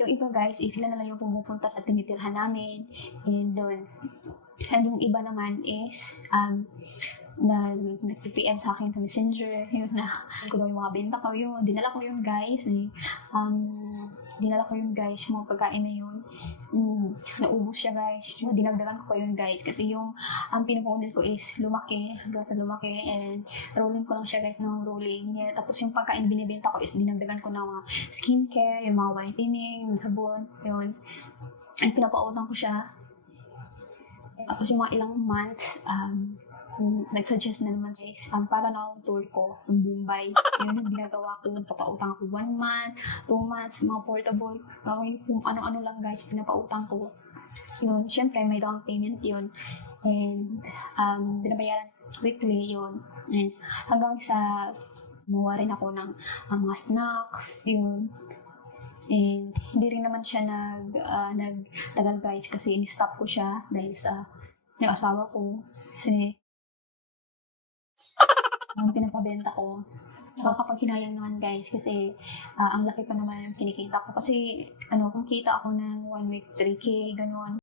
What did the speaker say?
Yung iba guys, sila na lang yung pumupunta sa tinitirhan namin, and doon. And yung iba naman is, nag-PM sa akin sa Messenger, yun na, ko daw yung mga benta ko, yun, dinala ko yun guys, yung mga pagkain na yun, naubos siya guys, dinagdagan ko pa yun guys, kasi yung pinupunan ko is lumaki, hanggang sa lumaki, and rolling ko lang siya guys ng rolling, yeah. Tapos yung pagkain binibenta ko is dinagdagan ko ng mga skincare, yung mga whitening, yung sabon, yun, and pinapautang ko siya. Tapos yung mga ilang months, nag-suggest na naman guys, para na akong tour ko ng Mumbai. Yun yung ginagawa ko, papautang ko 1 month, 2 months, mga portable, gawin kung ano-ano lang guys, pinapautang ko. Yun, syempre may down payment yun, and binabayaran weekly yun, and hanggang sa gumawa rin ako ng mga snacks, yun. And hindi rin naman siya nagtagal guys, kasi in-stop ko siya dahil sa yung asawa ko, kasi pinapabenta ko. So, kapag hinayang naman guys, kasi ang laki pa naman yung kinikita ko. Kasi, kung kita ako ng 1 week, 3K, ganun.